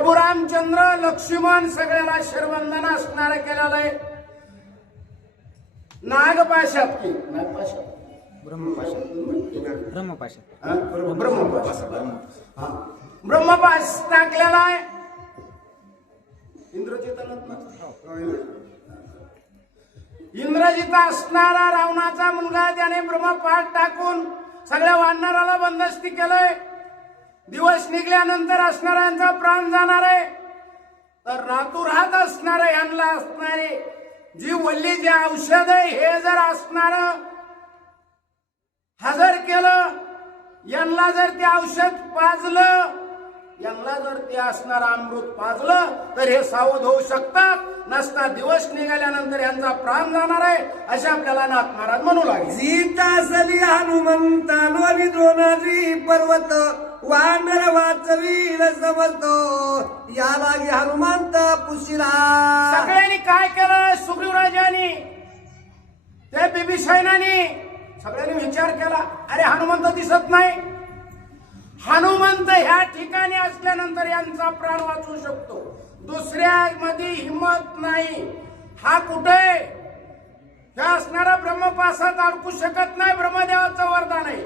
प्रभू रामचंद्र लक्ष्मण सगळ्याला शिरवंदन असणार केलेलं आहे. नागपाशात की नागपाशात ब्रह्मपाश टाकलेला आहे. इंद्रजित असणारा रावणाचा मुलगा त्याने ब्रह्मपाश टाकून सगळ्या वानराला बंदस्ती केलंय. दिवस निघल्यानंतर असणाऱ्यांचा प्राण जाणार आहे. तर रातोरात असणारे यांना असणारे जी वल्ली जे औषध आहे हे जर असणार हजर केलं, यांना जर ते औषध पाजलं, यांना जर ते असणार अमृत पाजलं तर हे सावध होऊ शकतात. नसता दिवस निघाल्यानंतर यांचा प्राण जाणार आहे असे आपल्याला नाथ महाराज म्हणू लागले. सीतासली हनुमंतानोरी द्रोणाजी पर्वत वानर वाचवील समजतो या लागे हनुमंत पुशिला. सगळ्यांनी काय केलं? सुग्रीवराजांनी ते बिभीषणाने सगळ्यांनी विचार केला, अरे हनुमंत दिसत नाही. हनुमंत ह्या ठिकाणी असल्यानंतर यांचा प्राण वाचू शकतो. दुसऱ्या मध्ये हिंमत नाही. हा कुठे हे असणारा ब्रह्मपासात अडकू शकत नाही. ब्रह्मदेवाचं वरदान आहे,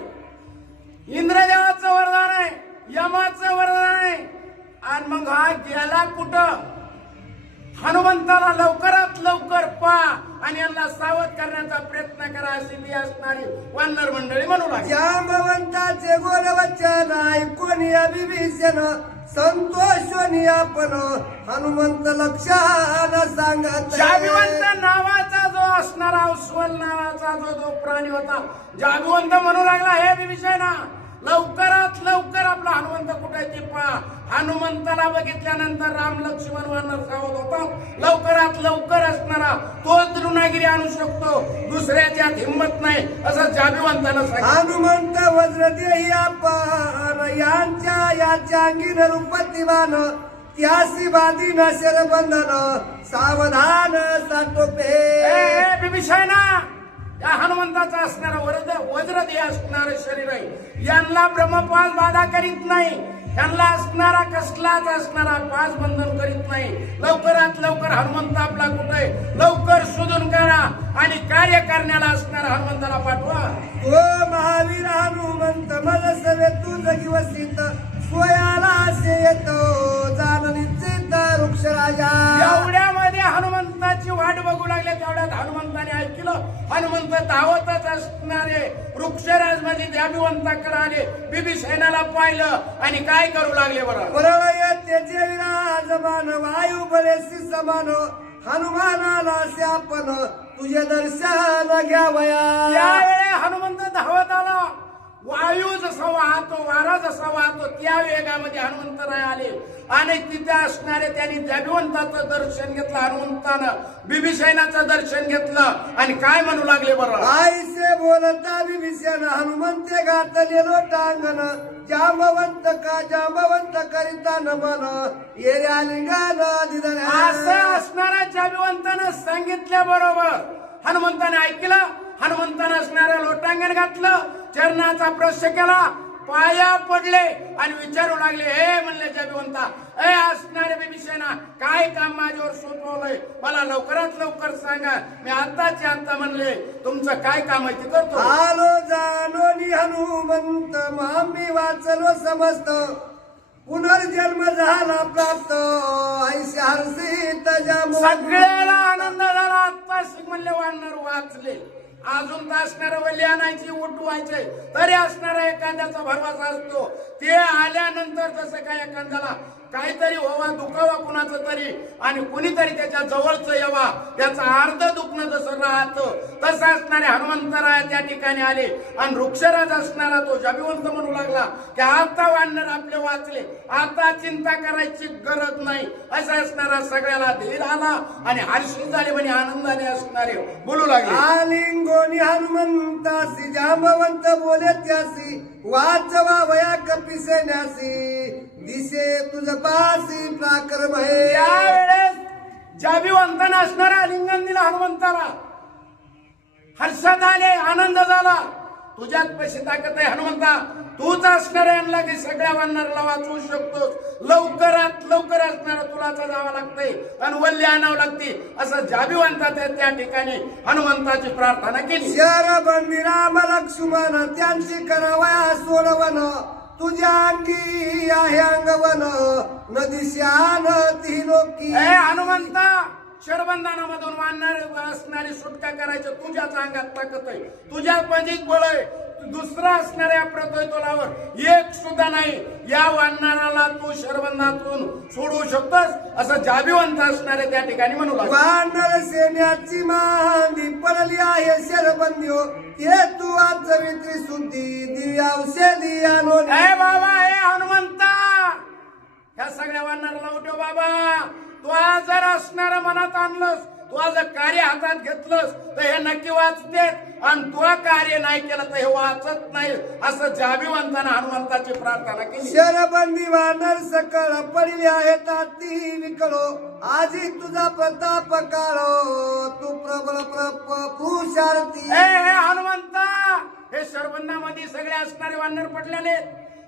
इंद्रदेवाचं वरदान आहे, यमाचं वरदान आहे. आणि मग हा गेला कुठं? हनुमंताला लवकरात लवकर पहा आणि यांना सावध करण्याचा प्रयत्न करा अशी ती असणारी वानर मंडळी म्हणू लागली. जांबवंताचे गोड वचन ऐकून या बिभीषण संतोषोनी आपण हनुमंत लक्षानं सांगत. जांबवंत नावाचा जो असणारा अस्वल नावाचा जो प्राणी होता, जांबवंत म्हणू लागला, हे बिभीषणा लवकरात लवकर आपला हनुमंत कुठे ते पहा. हनुमंताला बघितल्यानंतर राम लक्ष्मण वानर सावध होता. लवकरात लवकर असणारा तो द्रोणागिरी आणू शकतो, दुसऱ्याच्या हिंमत नाही असं जांबवंतानं सांगितलं. हनुमंत वज्र देही आपण याच्या अंगीन रूपतिमान त्यासी बाधी नशर बंधन सावधान साटोपे. बिभीषणा या हनुमंताचा असणारा वज्रदेह असणार शरीर आहे. यांना ब्रह्मपास बाधा करीत नाही. यांना असणारा कसलाच असणारा पास बंधन करीत नाही. लवकरात लवकर हनुमंत आपला कुठे लवकर शोधून करा आणि कार्य करण्याला असणारा हनुमंताला पाठवा. तो महावीर हनुमंत मज सवे तू जगी वसित स्वयाला असे येतो जाण निश्चित वृक्ष राजा. एवढ्यामध्ये हनुमंताची वाट बघू लागले. तेवढ्यात हनुमंताने ऐकलं. हनुमंत धावतच असणारे वृक्षराज मध्ये जांबवंताकडे आले. बिभीषणाला पाहिलं आणि काय करू लागले बरं? परळय त्याचे विराजमान वायू बरेसी समान हनुमानाला आपण तुझे दर्शन घ्यावया. त्यावेळे हनुमंत धावत आला. वायू जसा वाहतो, वारा जसा वाहतो त्या वेगामध्ये हनुमंतराय आले आणि तिथे असणारे त्यांनी जांबवंताचं दर्शन घेतलं. हनुमंतानं बिभीषणाचं दर्शन घेतलं आणि काय म्हणू लागले बरं? आईसे बोलता बिभीषण हनुमंते घातलेलो टांगण जांबवंत करिता नमन येऱ्या लिंगान दिदन. असं असणाऱ्या जांबवंतानं सांगितल्याबरोबर हनुमंताने ऐकलं. हनुमंतानं असणाऱ्या लोटांगण घातलं, चरणाचा स्पर्श केला, पाया पडले आणि विचारू लागले, हे म्हणले जांबवंता, ए असणारे बिभीषणा काय काम माझ्यावर सोपवलंय? मला लवकरात लवकर सांगा. मी आताच्या आता म्हणले तुमचं काय काम आहे ते करतो. आलो जानो नि हनुमंत मामी वाचलो समस्त पुनर्जन्म झाला प्राप्त ऐसे हर्षित सगळ्याला आनंद झाला. आता म्हणले वानर वाचले. अजून तर असणारं वल्ली आणायची उठवायचे तरी असणारा एखाद्याचा भरवसा असतो. ते आल्यानंतर जसं काय एखाद्याला काहीतरी व्हावा, दुखावा कुणाचं तरी आणि कुणीतरी त्याच्या जवळचं यावा, त्याचं अर्ध दुखणं जसं राहतं तसं असणारे हनुमंतराय त्या ठिकाणी आले आणि वृक्षराज असणारा तो जांबवंत म्हणू लागला की आता वानर आपले वाचले, आता चिंता करायची गरज नाही. असं असणारा सगळ्याला धीर आला आणि हर्षित झाले म्हणजे आनंदाने असणारे बोलू लागले. आलिंगोनी हनुमंतासी जांबवंत बोले त्यासी वाचवा वया कपिसे न्यासी दिसे तुझ पासी प्राक्रम आहे. त्यावेळेस जांबवंतानं असणारा लिंगन दिला हनुमंताला. हर्षात आले, आनंद झाला. तुझ्यात पैसे ताकद आहे हनुमंता. तूच असणाऱ्या यांना की सगळ्या वानराला वाचवू शकतोस. लवकरात लवकर असणारा तुलाच जावं लागतंय आणि वल्ली आणावं लागते असं जाबीवंतात त्या ठिकाणी हनुमंताची प्रार्थना केली. शरबंदी राम लक्ष्मण त्यांची करावया सोडवन, तुझ्या अंगी आहे अंगवन, नदी शान ती लोकी. हनुमंता शरबंधनामधून वाढणारी असणारी सुटका करायचं तुझ्याच अंगात ताकद आहे, तुझ्या पणीत बळ आहे. दुसरा असणाऱ्या प्रतोय तोलावर एक सुद्धा नाही. या वानराला तू शरबंधातून सोडवू शकतोस असं जाबीवंत असणारे त्या ठिकाणी म्हणू लागले. वानर सेन्याची मांदी पडली आहे शरबंदी, ते तू आज त्रिशुद्धी दिव्या औषधी आणून. बाबा हे हनुमंता ह्या सगळ्या वानराला उठव बाबा. तू आज जर असणारं मनात आणलंस, तू आज कार्य हातात घेतलंस तर हे नक्की वाचतेत आणि तू कार्य नाही केलं तर हे वाचत नाही असं जाबीवंतानं हनुमंताची प्रार्थना केली. शरबंदी वानर सकळ पडली आहेत ती विकलो, आजी तुझा प्रताप काळो, तू प्रबळ पुरुषार्थी. हे हनुमंता हे शरबंधामध्ये सगळे असणारे वानर पडलेले,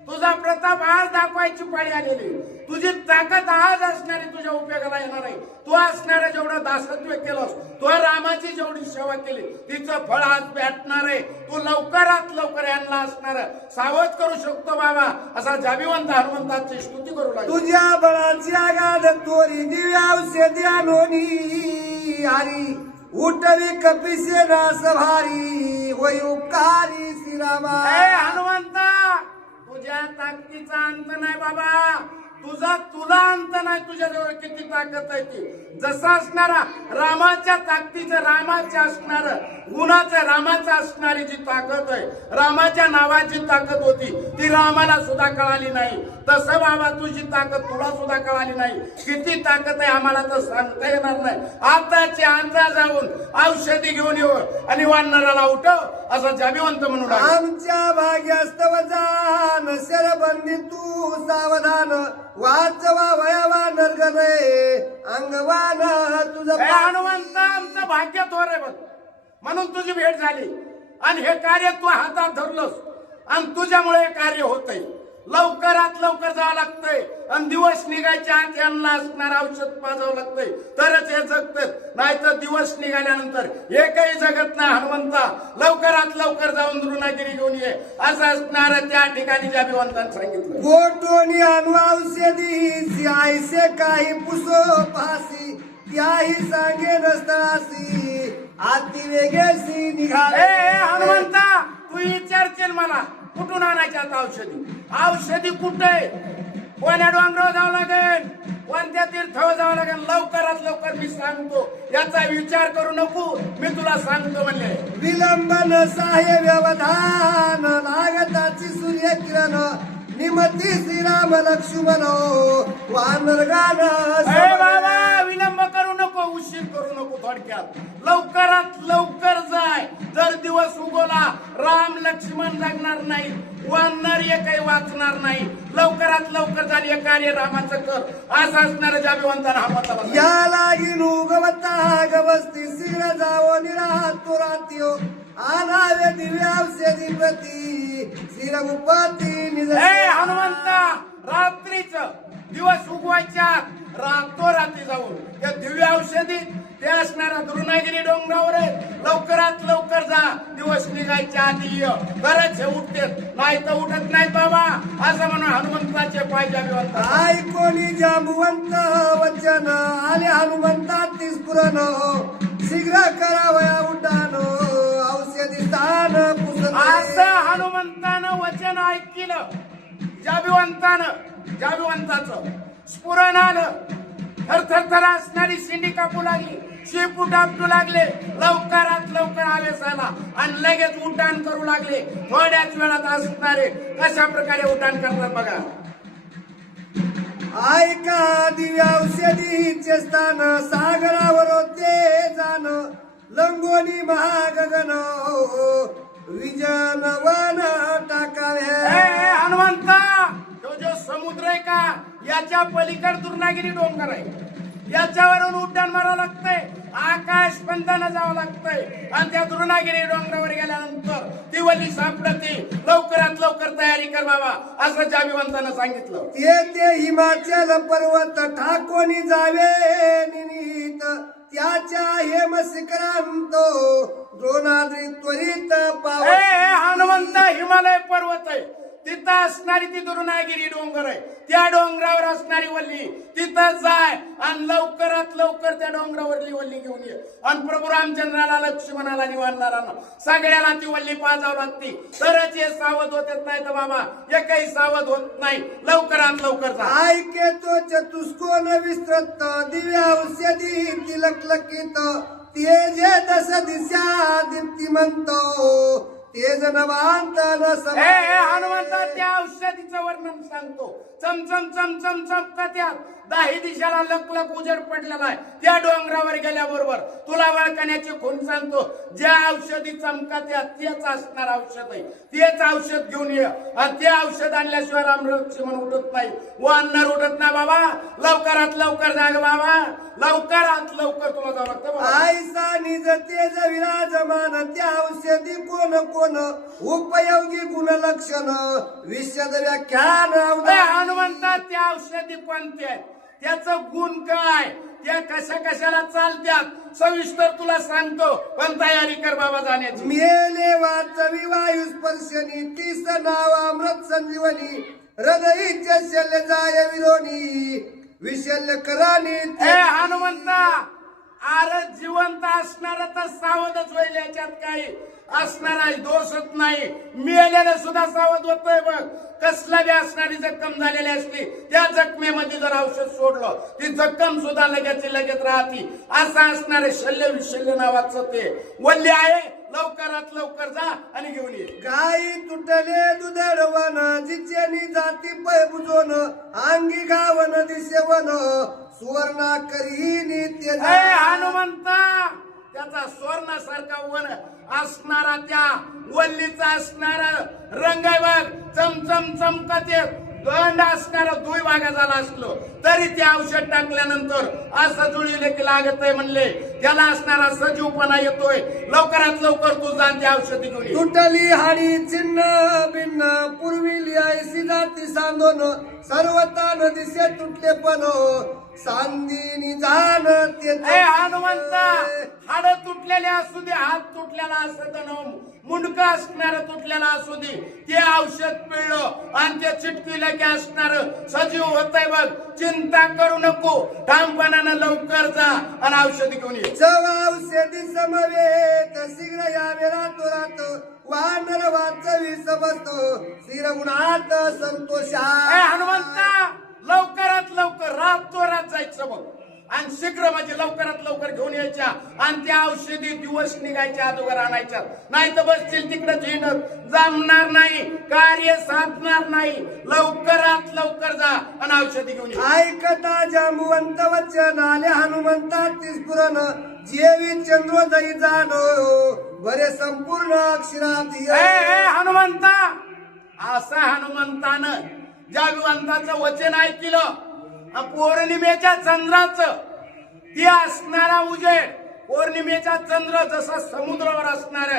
तुझा प्रताप आज दाखवायची पाळी आलेली. तुझी ताकद आज असणारी तुझ्या उपयोगाला येणार आहे. तू असणारं जेवढं दासत्व केलंस, तू रामाची जेवढी सेवा केली तिचं फळ आज भेटणार आहे. तू लवकरात लवकर यांना असणार सावध करू शकतो बाबा असा जाबीवंत हनुमंताची स्तुती करू लागला. तुझ्या बळाची आगाध तोरी दिव्या औषधी आणोनी, हरी उठवी कपिसे नास भारी, वयुकारी श्रीरामा. हनुमंता तुझ्या ताकदीचा अंत नाही बाबा, तुला अंत नाही. तुझ्याजवळ किती ताकद आहे ती जसा असणारा रामाच्या ताकदीचं रामाच्या असणार गुणाचं रामाचं असणारी जी ताकद आहे, रामाच्या नावाची ताकद होती ती रामाला सुद्धा कळाली नाही. तसं बाबा तुझी ताकद तुला सुद्धा कळाली नाही. किती ताकद आहे आम्हाला तर सांगता येणार नाही. आताची अंदाज जाऊन औषधी घेऊन येऊ आणि वानराला उठव असं जाबीवंत म्हणून आमच्या भाग्यास्तव जान शरबंदी तू सावधान, वाचवा वयावा नरगणे अंगवान तुझं. हनुमंत आमचं भाग्य थोर आहे बघ म्हणून तुझी भेट झाली आणि हे कार्य तू हातात धरलंस आणि तुझ्यामुळे हे कार्य होतंय. लवकरात लवकर जावं लागतंय आणि दिवस निघायच्या आत यांना असणार औषध पाजावं लागतंय तरच हे जगतात, नाही तर दिवस निघाल्यानंतर हे काही जगत नाही. हनुमंता लवकरात लवकर जाऊन द्रोणागिरी घेऊन ये असं असणार त्या ठिकाणी जाबीवंतांनी सांगितलं. गोटोनी आणू औषधी आयसे काही पुसो पासी, त्याही सांगे नसतासी आती वेगेसी निघाले. हनुमंता तू विचारशील मला कुठून आणायची आता औषधी? औषधी कुठे, कोण्या डोंगरावर जावं लागेल, कोणत्या तीर्थावर जावं लागेल, लवकरात लवकर मी सांगतो. याचा विचार करू नको, मी तुला सांगतो म्हणले. विलंबन साहे व्यवधान, लागताची सूर्य किरण, निमती श्रीराम लक्ष्मण वानर गान. बाबा विलंब करू नको, उशीर करू नको. थोडक्यात लवकरात लवकर जाय. जर दिवस उगवला राम लक्ष्मण जगणार नाही, वानर हे काही वाचणार नाही. लवकरात लवकर झाली हे कार्य रामाचं कर असं असणारं जाबीवंतानं हनुमंताला. या लागीन उगवता गवस्ती शीघ्र जावो निरातो रात्यो, आनावे दिव्या औषधी प्रती श्रीरघुपती निज. हनुमंता रात्रीच दिवस उगवायच्या रात्री जाऊन त्या दिव्य औषधी ते असणाऱ्या द्रोणागिरी डोंगरावर आहे. लवकरात लवकर जा, दिवस निघायच्या आधी ये. खरंच हे उठते नाही तर उठत नाहीत बाबा असं म्हणून हनुमंताचे पाय जाबीवंत. ऐकोनी जांबुवंत वचन आले हनुमंता स्फुरण, शीघ्र करावया उड्डाण औषधी स्थान पुसन. असं हनुमंतानं वचन ऐकलं जाबीवंताचं स्फुरण आलं. थरथर असणारी शिंडी कापू लागली, शेपूट आपटू लागले. लवकरात लवकर आवेश आला आणि लगेच उड्डाण करू लागले. थोड्याच वेळात असणारे कशा प्रकारे उड्डाण करतात बघा. ऐका दिव्या औषधीचे स्थान, सागरावर ते जाण, लंगोनी महागगन विजन वन टाकावे. हनुमंता तो जो समुद्र आहे का याच्या पलीकड द्रोणागिरी डोंगर आहे. याच्यावरून उड्डाण मारावं लागतंय, आकाश पंतानं जावं लागतंय आणि त्या द्रोणागिरी डोंगरावर गेल्यानंतर ती वल्ली सापडते. लवकरात लवकर तयारी कर बाबा, असं जाबिवंतानं सांगितलं. ते हिमाचल पर्वत ठाकोनी जावे निनीत, त्याच्या हेम शिखरांतो द्रोणाद्री त्वरित पाव. हनुमंत हिमालय पर्वत आहे, तिथं असणारी ती द्रोणागिरी डोंगर आहे, त्या डोंगरावर असणारी वल्ली तिथं जाय आणि लवकरात लवकर त्या डोंगरावरली वल्ली घेऊन ये. आणि प्रभू रामचंद्राला, लक्ष्मणाला, निवारणारांना सगळ्याला ती वल्ली पाजावं लागते, तरच हे सावध होत नाही. तर बाबा हे काही सावध होत नाही, लवकरात लवकर जा. ऐके तो चतुष्को न विस्तृत दिव्या औषधी तिलकलकित, तेज दश दिशा दीप्तिमंत, तेज नवांत न सम. हनुमंता त्या औषधीचं वर्णन सांगतो. चमचम चमचम चमकत्यात दाही दिशाला लकलक उजेड पडलेला आहे. त्या डोंगरावर गेल्याबरोबर तुला वळखण्याची खूण सांगतो. ज्या औषधी चमकत्यात तेच असणार औषध आहे, तेच औषध घेऊन ये. आणि ते औषध आणल्याशिवाय रामलक्ष्मण उठत नाही, वानर उठत नाही. बाबा लवकरात लवकर जाग बाबा, लवकरात लवकर तुला जावं लागतं. आयसा निज तेज विराजमान, त्या औषधी कोण कोण उपयोगी गुण लक्षण, विशद व्याख्यान. हनुमंता त्या औषधी कोणत्या आहेत, त्याचं गुण काय, त्या कशा कशाला चालत्यात सविस्तर तुला सांगतो. पण तयारी कर बाबा जाण्याची. मेले वाचवी वायू स्पर्शनी, तीस नाव अमृत संजीवनी, हृदयीचे शल्य जाय विरोनी, विशल्य करानी. हनुमंता अरे जिवंत असणार तर सावधच होईल, याच्यात काही असणार आहे दोषच नाही. मिळालेलं सुद्धा सावध होतोय बघ. कसला बी असणारी जखम झालेली असते, त्या जखमेमध्ये जर औषध सोडलं ती जखम सुद्धा लगेच राहते. असं असणारे शल्य विशल्य नावाचं ते वल्ली आहे. लवकरात लवकर जा आणि घेऊन ये. गाई तुटले दुधडवन, जिचेनी जाती पै बुजवण, अंगी गावन दिसेवन, सुवर्णा करी नित्य. हनुमंता त्याचा स्वर्णासारखा वन असणारा, त्या वल्लीचा असणारा रंग आहे बघ, चमचम चमकत गंड असणारा दुई भागा झाला असलो तरी ते औषध टाकल्यानंतर असं जुळले की लागत आहे म्हणले. त्याला असणारा सजीवपणा येतोय. लवकरात लवकर तू जाण त्या औषधी घेऊन. तुटली हाडी चिन्ह भिन्न, पूर्वी ऐसी जाती सांदोन, सर्वतान दिसे तुटले पण, सांदिनी जाण ते. हनुमंता हाड तुटलेले असू दे, हात तुटलेला असत मुंडक असणार तुटलेला असू दे, ते औषध पिळलं आणि ते चिटकीला की असणार सजीव होतंय बघ. चिंता करू नको, ठामपणानं लवकर जा आणि औषध घेऊन ये. औषधी समवेत शीघ्र यावे रातोरात, वानर वाचवी समजत श्रीरघुनाथ संतोषा. हनुमंता लवकरात लवकर रातोरात जायचं बघ आणि शीघ्र म्हणजे लवकरात लवकर घेऊन यायच्या आणि त्या औषधी दिवस निघायच्या अगोदर आणायच्या. नाही तर बसतील तिकडे झेंडत जमणार नाही, कार्य साधणार नाही. लवकरात लवकर जा आणि औषधी घेऊन ये. ऐकता जांबुवंत वचन आले हनुमंता तिस्फुरन, जेवी चंद्रोदयी जाणो बरे संपूर्ण अक्षरात. हनुमंता असा हनुमंतानं जाबिवंताचं वचन ऐकलं. पौर्णिमेच्या चंद्राचं ते असणारा उजेड, पौर्णिमेचा चंद्र जसा समुद्रावर असणार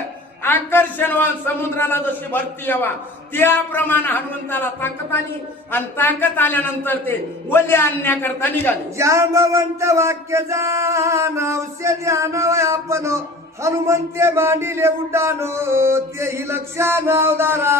आकर्षण समुद्राला जशी भरती यावा त्याप्रमाणे हनुमंताला ताकद आली आणि ताकद आल्यानंतर ते वली आणण्याकरता निघाले. जांबवंत वाक्य जाण औषधी आणावं आपण, हनुमंते मांडिले उड्डाण तेही लक्षात अवधारा.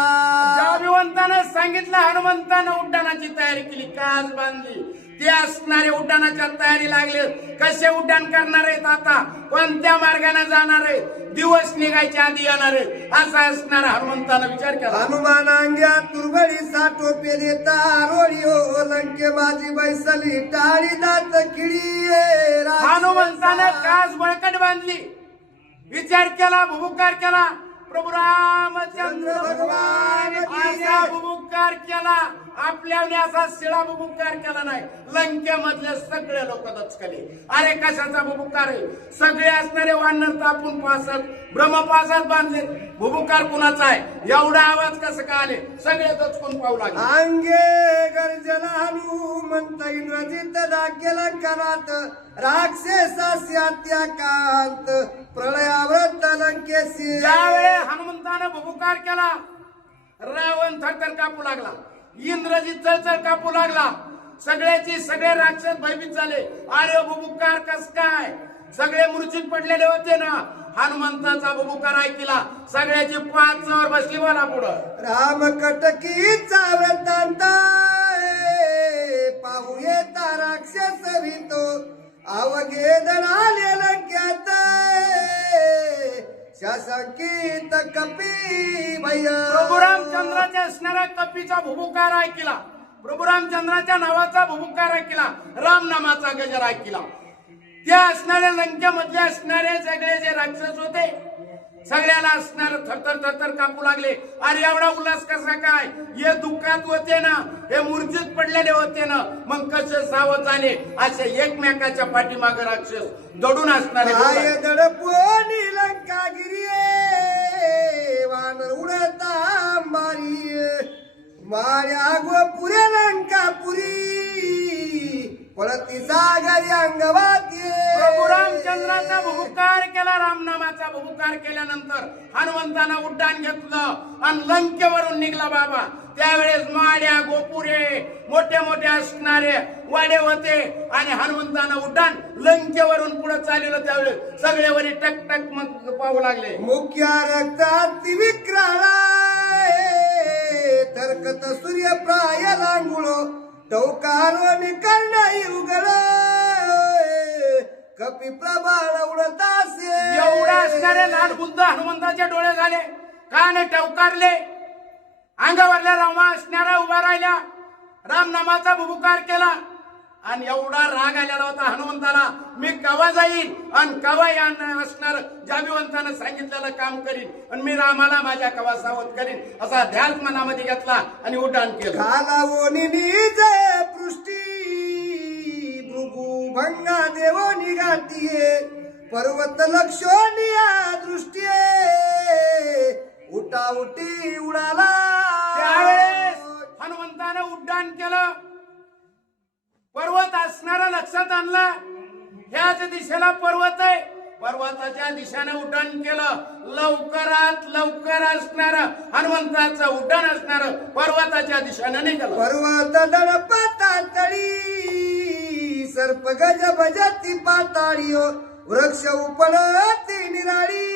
जाबिवंतानं सांगितलं, हनुमंतानं उड्डाणाची तयारी केली, कास बांधली. ते असणारे उड्डाणाच्या तयारी लागले. कसे उड्डाण करणार आहेत, आता कोणत्या मार्गाने जाणार आहेत, दिवस निघायच्या आधी येणार आहेत, असा असणारा हनुमंतानं विचार केला. हनुमान अंग्या तुरबडी साठो पेरेता रोळी हो लंके माझी बैसली टाळी दात किडी. हनुमंतानं कास बळकट बांधली, विचार केला, भुभुकार केला. प्रभू रामचंद्र भगवान असा भुभुकार केला. आपल्याने असा शिळा भुभुकार केला नाही. लंकेमधले सगळे लोक दचकले. अरे कशाचा भुभुकार आहे, सगळे असणारे वानर तापून पासत ब्रह्मपासात बांधले. भुबुकार कुणाचा आहे एवढा आवाज कसं काय आले सगळे दचकून पाहू लागले. अंगे गर्जना हनुमंत इंद्रजित केलंकरात राक्षसास्यात्याकांत प्रलयाव्रत लंकेशी. ज्यावेळे हनुमंतानं भुबुकार केला रावण थरथर कापू लागला, इंद्रजित चळचळ कापू लागला, सगळे राक्षस भयभीत झाले. अरे भुबुकार कस काय, सगळे मूर्छित पडलेले होते ना. हनुमंताचा भुबुकार ऐकला, सगळ्याची 5 वर बसली मला पुढं. राम कटकीचा वृत्तांत पाहू येता राक्षस भीतो अवघे दणाले लंक्यात शासकीत कपी भैया. प्रभू रामचंद्राच्या असणाऱ्या कपीचा भुबुकार ऐकला, प्रभू रामचंद्राच्या नावाचा भुबुकार ऐकला, राम नामाचा गजर ऐकला. त्या असणाऱ्या लंकेमधले असणारे सगळे जे राक्षस होते सगळ्याला असणार थरथर कापू लागले. अरे एवढा उल्हास कसा काय, हे दुःखात होते ना, हे मूर्छित पडलेले होते ना, मग कसे सावध झाले. असे एकमेकाच्या पाठीमागे राक्षस दडून असणारे. काय दडपोनी लंकागिरी वानर उडता अंबारी माळ्या गोपुरे लंकापुरी पळती सागरी अंगवाती. प्रभू रामचंद्राचा भुबुकार केला, रामनामाचा भुबुकार केल्यानंतर हनुमंतानं उड्डाण घेतलं आणि लंकेवरून निघला बाबा. त्यावेळेस माड्या गोपुरे मोठे मोठे असणारे वाडे होते आणि हनुमंतानं उड्डाण लंकेवरून पुढे चाललं. त्यावेळेस सगळे वरी टक टक मग पाहू लागले. मुख्या रक्तात विक्राळा तरकत सूर्य प्राय लांगुळो टौकारोनी करणाई उघड कपी प्रभाळ उडतासे. एवढा असणारे लाल बुद्ध हनुमंताचे डोळे झाले, कान टवकारले, अंगावरल्या रामा असणारा उभा राहिला, राम नामाचा भुबुकार केला आणि एवढा राग आलेला होता हनुमंताला. मी कवा जाईन आणि कवा असणार जाबिवंतानं सांगितलेलं काम करीन आणि मी रामाला माझ्या कवा सावध करीन असा ध्यास मनामध्ये घेतला आणि उड्डाण केलं. खालावोनी निज पृष्टी भृगु भंगा देवो निघातीये पर्वत लक्षोनिया दृष्टी उठा उठी उडाला. त्यावेळेस हनुमंतानं उड्डाण केलं, पर्वत असणारा लक्षात आणला. ह्याच दिशेला पर्वत आहे, पर्वताच्या दिशेने उड्डाण केलं. लवकरात लवकर असणार हनुमंताचं उड्डाण असणार पर्वताच्या दिशेने निघालं. पर्वत दडपता तळी सर्प गज बजती पाताळी वृक्ष उपडती निराळी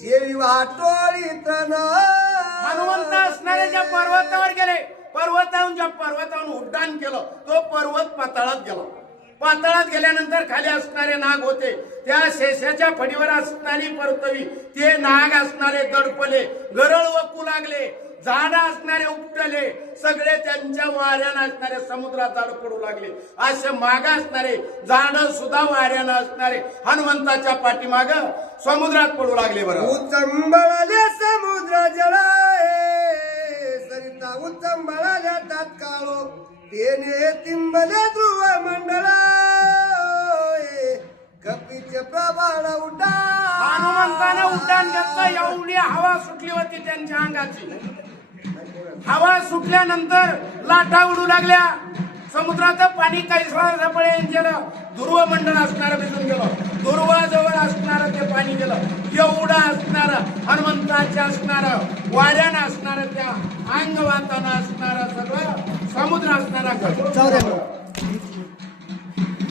जेवी वाटोळी तन. हनुमंत असणाऱ्या पर्वतावर गेले, पर्वतावरून उड्डाण केलं, तो पर्वत पाताळात गेला. पाताळात गेल्यानंतर खाली असणारे नाग होते, त्या शेषाच्या फडीवर असणारी परतवी ते नाग असणारे दडपले, गरळ वकू लागले, झाड असणारे उपटले, सगळे त्यांच्या वाऱ्यानं असणारे समुद्रात झाड पडू लागले. असे माग असणारे झाड सुद्धा वाऱ्यानं असणारे हनुमंताच्या पाठीमाग समुद्रात पडू लागले. बरं उचंबळले समुद्र जळाए सरिता उचंबळाल्या तात्काळो तेने तिंबले ध्रुव मंडळ कपीचे प्रभाळ उड्डाण. हनुमंतानं उड्डाण घेतलं, एवढी हवा सुटली होती त्यांच्या अंगाची. हवा सुटल्यानंतर लाटा उडू लागल्या, समुद्राचं पाणी काही गेलं, ध्रुव मंडळ असणार भिजून गेलं, ध्रुवाजवळ असणार ते पाणी गेलं. एवढं असणार हनुमंताच्या असणार वाऱ्यानं असणार त्या अंगवातानं असणार सगळं समुद्र असणारा